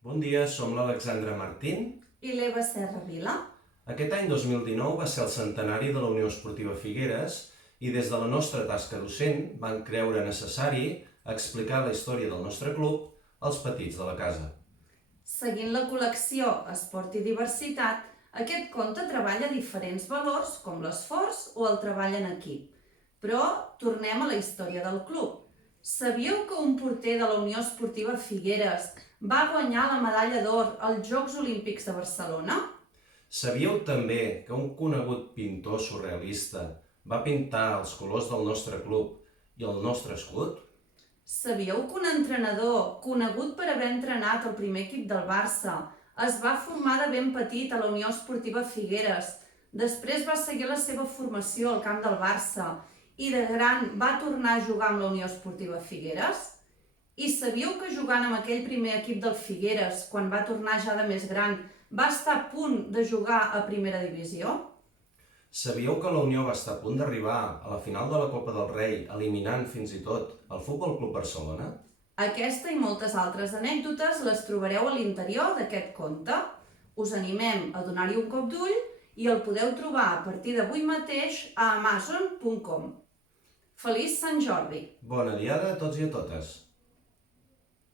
Bon dia, som l'Alexandra Martín. I l'Eva Serra Vila. Aquest any 2019 va ser el centenari de la Unió Esportiva Figueres i des de la nostra tasca docent vam creure necessari explicar la història del nostre club als petits de la casa. Seguint la col·lecció Esport i Diversitat, aquest conte treballa diferents valors com l'esforç o el treball en equip. Però tornem a la història del club. Sabíeu que un porter de la Unió Esportiva Figueres va guanyar la medalla d'or als Jocs Olímpics de Barcelona? Sabíeu també que un conegut pintor surrealista va pintar els colors del nostre club i el nostre escut? Sabíeu que un entrenador, conegut per haver entrenat el primer equip del Barça, es va formar de ben petit a la Unió Esportiva Figueres, després va seguir la seva formació al camp del Barça i de gran va tornar a jugar amb la Unió Esportiva Figueres? I sabíeu que jugant amb aquell primer equip del Figueres, quan va tornar ja de més gran, va estar a punt de jugar a primera divisió? Sabíeu que la Unió va estar a punt d'arribar a la final de la Copa del Rei, eliminant fins i tot el Futbol Club Barcelona? Aquesta i moltes altres anècdotes les trobareu a l'interior d'aquest conte. Us animem a donar-hi un cop d'ull i el podeu trobar a partir d'avui mateix a amazon.com. Feliç Sant Jordi! Bona diada a tots i a totes!